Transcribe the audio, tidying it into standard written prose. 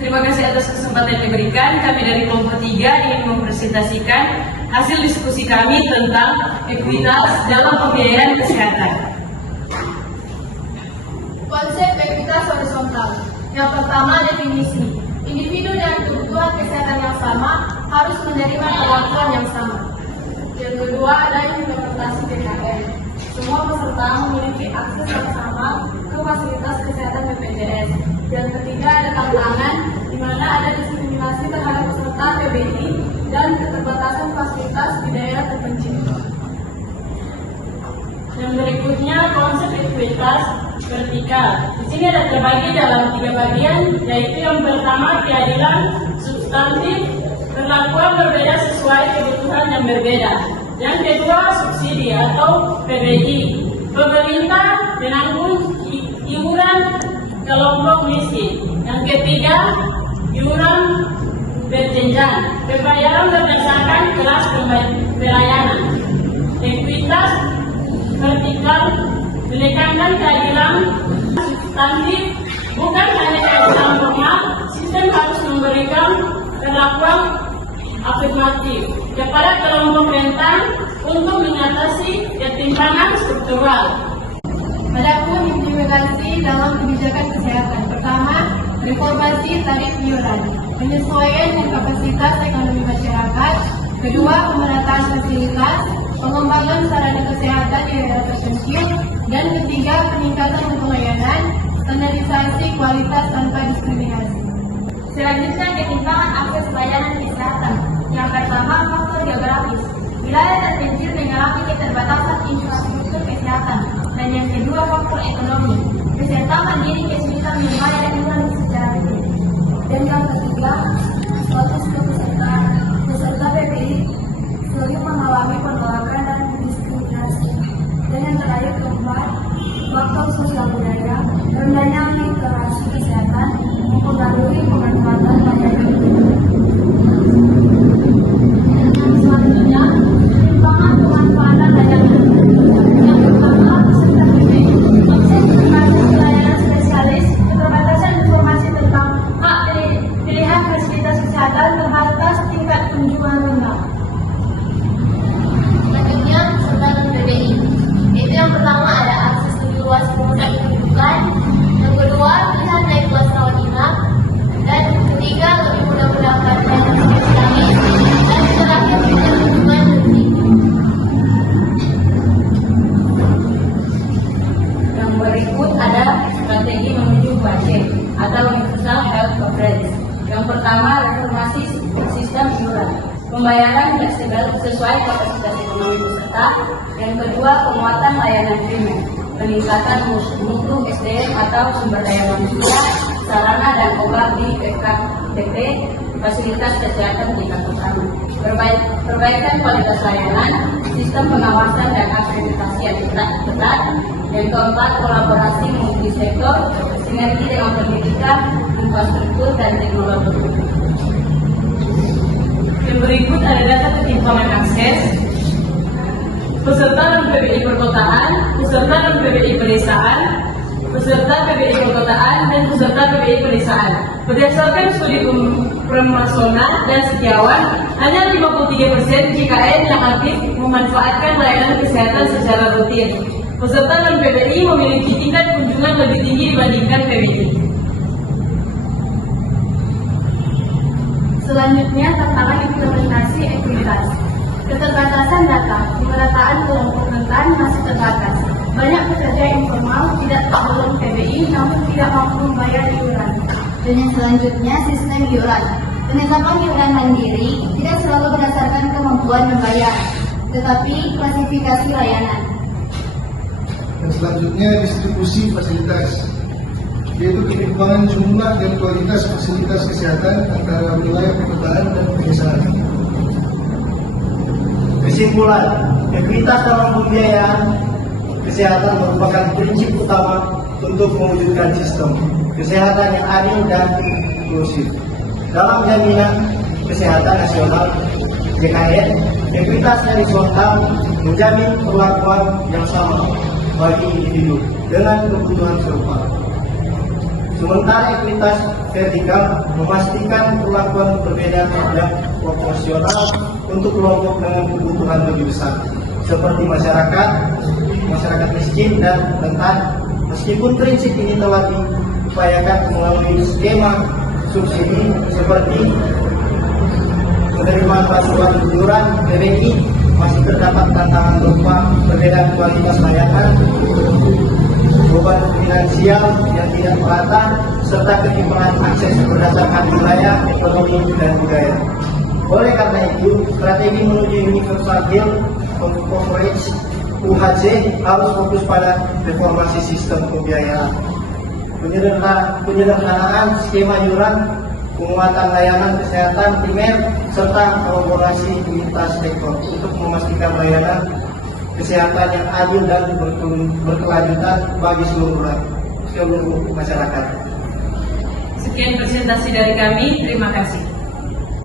Terima kasih atas kesempatan yang diberikan. Kami dari kelompok 3 ingin mempresentasikan hasil diskusi kami tentang ekuitas dalam pembiayaan kesehatan. Konsep ekuitas horizontal. Yang pertama, definisi. Individu dengan kebutuhan kesehatan yang sama harus menerima perlakuan yang sama. Yang kedua, ada implementasi PKM. Semua peserta memiliki akses yang sama ke fasilitas kesehatan BPJS. Yang ketiga, ada tantangan, di mana ada diskriminasi terhadap peserta PBI dan keterbatasan fasilitas di daerah terpencil. Yang berikutnya, konsep ekuitas vertikal. Di sini ada terbagi dalam 3 bagian, yaitu yang pertama keadilan substantif, perlakuan berbeda sesuai kebutuhan yang berbeda. Yang kedua, subsidi atau PBI. Pemerintah menanggung iuran kelompok miskin. Yang ketiga, iuran berjenjang. Pembayaran berdasarkan kelas pelayanan. Ekuitas vertikal menekankan keadilan substantif, bukan hanya keadilan formal. Sistem harus memberikan perlakuan afirmatif kepada kelompok rentan untuk mengatasi ketimpangan struktural. Adapun implementasi dalam kebijakan kesehatan. Pertama, reformasi tarif iuran, penyesuaian dengan kapasitas ekonomi masyarakat. Kedua, pemerataan fasilitas, pengembangan sarana kesehatan di daerah terpencil. Dan ketiga, peningkatan pelayanan, standarisasi kualitas tanpa diskriminasi. Selanjutnya, ketimpangan akses layanan kesehatan. Yang pertama, faktor geografis. Wilayah terpencil mengalami keterbatasan infrastruktur kesehatan. Dan yang kedua, faktor ekonomi. Peserta mandiri kesulitan membayar iuran secara rutin. Dan yang ketiga, status peserta PBI sering mengalami penolakan dan diskriminasi. Dan yang terakhir, keempat, faktor sosial budaya, rendahnya literasi kesehatan mempengaruhi pemanfaatan layanan. Selanjutnya, penyimpangan pemanfaatan layanan. Yang pertama, peserta PBI, akses informasi layanan spesialis, keterbatasan informasi tentang hak pilihan fasilitas kesehatan terbatas tingkat kunjungan rendah. Selanjutnya, peserta PBI. Itu yang pertama, ada akses lebih luas produk kebutuhan. Yang kedua, pilihan naik kelas rawat inap. Dan ketiga, lebih mudah mendapatkan spesialis. Dan terakhir, pilihan kunjungan lebih. Yang berikut ada strategi menuju budget atau universal health coverage. Yang pertama, reformasi sistem iuran, pembayaran fleksibel sesuai kapasitas ekonomi peserta. Yang kedua, penguatan layanan primer, peningkatan mutu SDM atau sumber daya manusia, sarana dan obat di PKTP, fasilitas kesehatan tingkat utama, perbaikan kualitas layanan, sistem pengawasan dan akreditasi yang ketat. Yang keempat, kolaborasi multisektor, sinergi dengan pendidikan, infrastruktur dan teknologi. Yang berikut ada data ketimpangan akses peserta non PBI perkotaan, peserta non PBI pedesaan, peserta PBI perkotaan, dan peserta PBI pedesaan. Berdasarkan studi Pramasona dan Setiawan, hanya 53% JKN yang aktif memanfaatkan layanan kesehatan secara rutin. Peserta non PBI memiliki tingkat kunjungan lebih tinggi dibandingkan PBI. Selanjutnya, tantangan implementasi ekuitas. Keterbatasan data, pemerataan kelompok rentan masih terbatas. Banyak pekerja informal tidak tergolong PBI namun tidak mampu membayar iuran. Dan yang selanjutnya, sistem iuran. Penetapan iuran mandiri tidak selalu berdasarkan kemampuan membayar, tetapi klasifikasi layanan. Dan selanjutnya, distribusi fasilitas, yaitu ketimpangan jumlah dan kualitas fasilitas kesehatan antara wilayah perkotaan dan pedesaan. Kesimpulan, ekuitas dalam pembiayaan kesehatan merupakan prinsip utama untuk mewujudkan sistem kesehatan yang adil dan inklusif. Dalam jaminan kesehatan nasional JKN, ekuitas horizontal menjamin perlakuan yang sama bagi individu dengan kebutuhan serupa. Sementara ekuitas vertikal memastikan perlakuan perbedaan yang proporsional untuk kelompok dengan kebutuhan lebih besar, seperti masyarakat miskin dan rentan. Meskipun prinsip ini telah diupayakan melalui skema subsidi seperti penerimaan bantuan iuran PBI, masih terdapat tantangan berupa perbedaan kualitas layanan, beban finansial yang tidak merata, serta ketimpangan akses berdasarkan wilayah, ekonomi, dan budaya. Oleh karena itu, strategi menuju Universal Health Coverage UHC harus fokus pada reformasi sistem pembiayaan, penyederhanaan skema iuran, penguatan layanan kesehatan primer, serta kolaborasi lintas sektor untuk memastikan layanan kesehatan yang adil dan berkelanjutan bagi seluruh masyarakat. Sekian presentasi dari kami, terima kasih.